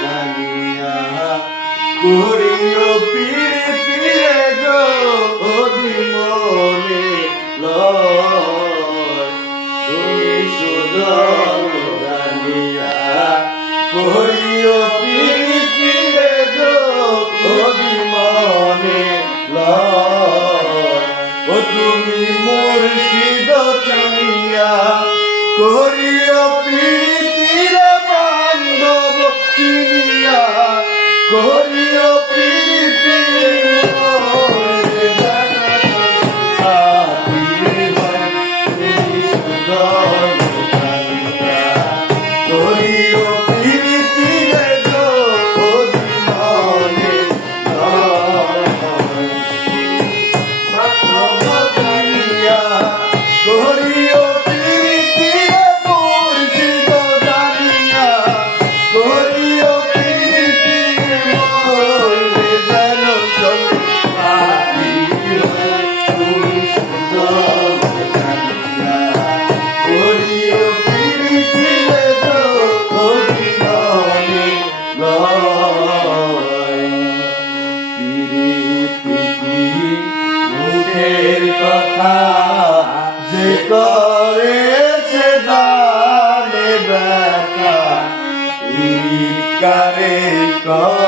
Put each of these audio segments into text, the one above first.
জানিয়া করিও পীরে পীরে যদি মনে তুমি সুজন জানিয়া করিও পীরে পীরে যদি মনে ও তুমি মোর সিদ জানিয়া করিও পীরে Allah'a baktığını কারে কর।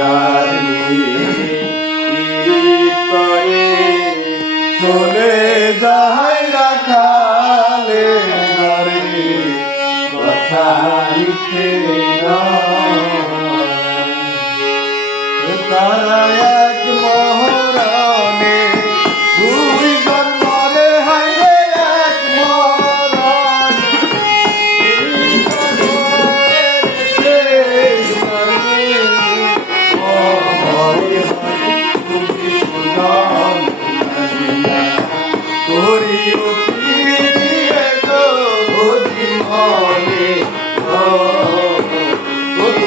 রাজার করে চলে যায় রাখালে কথা লিখে তারা